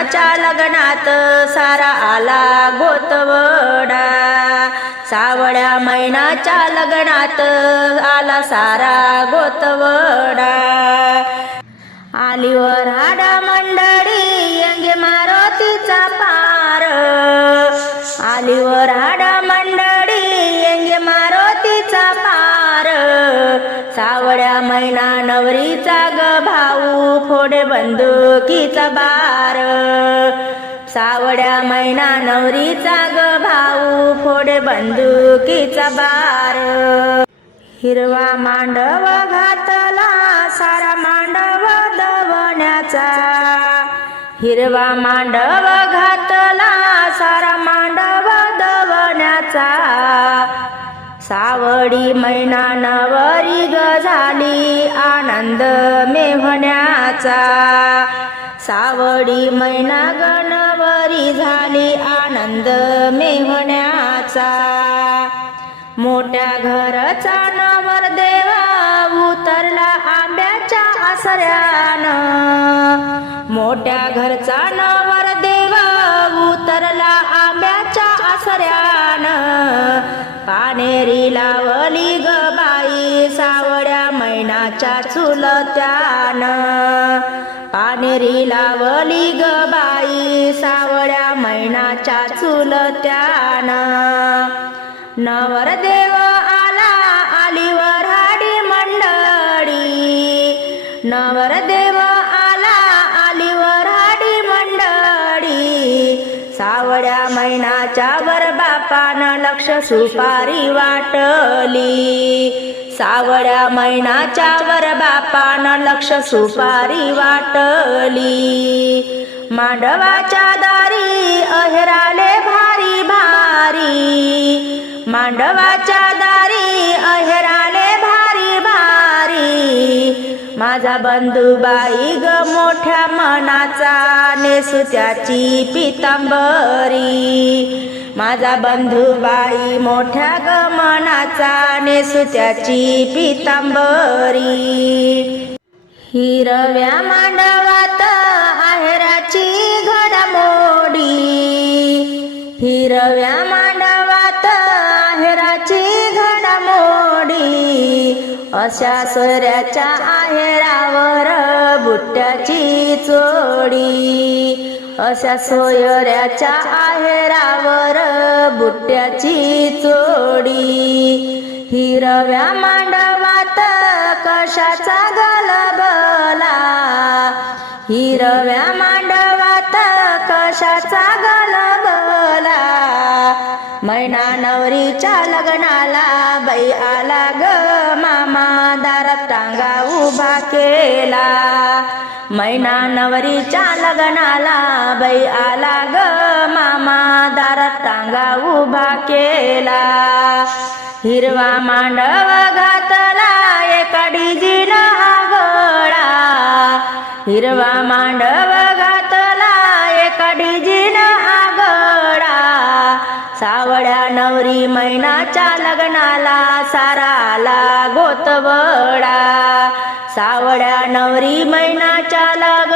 महिन्याच्या लग्नात सारा आला गोतवडा. सावड्या महिन्याच्या लग्नात आला सारा गोतवडा. आलीवर हाडा मंडळी यंगे मारुतीचा पार. आलीवर हाडा मैना नवरीचा ग भाऊ फोडे बंदुकीचा बार. सावड्या मैना नवरीचा ग भाऊ फोडे बंदुकीचा बार. हिरवा मांडव घातला सारा मांडव दवण्याचा. हिरवा मांडव घातला सारा मांडव दवण्याचा. सावडी महिना नवरी ग झाली आनंद मेहण्याचा. सावडी महिना गणवरी झाली आनंद मेहण्याचा. मोठ्या घरचा नवर देवा उतरला आंब्याच्या आसऱ्यानं. मोठ्या घरचा नवर पानेरी लावली ग बाई सावड्या मैनाच्या चुलत्यान. पानेरी लावली ग बाई सावड्या मैनाच्या चुलत्यान. नवरदेव आला आलीवर हाडी मंडळी. नवरदेव मैनाच्या वर बापान लक्ष सुपारी वाटली. सावड्या मैनाच्या वर बापान लक्ष सुपारी वाटली. मांडवाच्या दारी अहेराले भारी भारी. मांडवाच्या दारी माझा बंधुबाई ग मोठ्या मनाचा नेसू त्याची पितांबरी. माझा बंधुबाई मोठ्या ग मनाचा नेसू त्याची पितांबरी. हिरव्या मांडवा अशा सोयऱ्याच्या आहेरावर बुट्ट्याची चोडी अशा सोयऱ्याच्या आहेरावर बुट्ट्याची चोडी हिरव्या मांडवात कशाचा गलबला हिरव्या मांडवात कशाचा गलबला मैना नवरीच्या लग्नाला बाई आला ग. दारात टांगा उभा केला. मैना नवरीच्या लग्नाला बाई आला ग मामा. दारात टांगा उभा केला. हिरवा मांडव घातला एका डिजीन गळा. हिरवा मांडव सावड्या नवरी मैनाच्या लग्नाला सारा आला गोतवडा. सावड्या नवरी मैनाच्या लग्न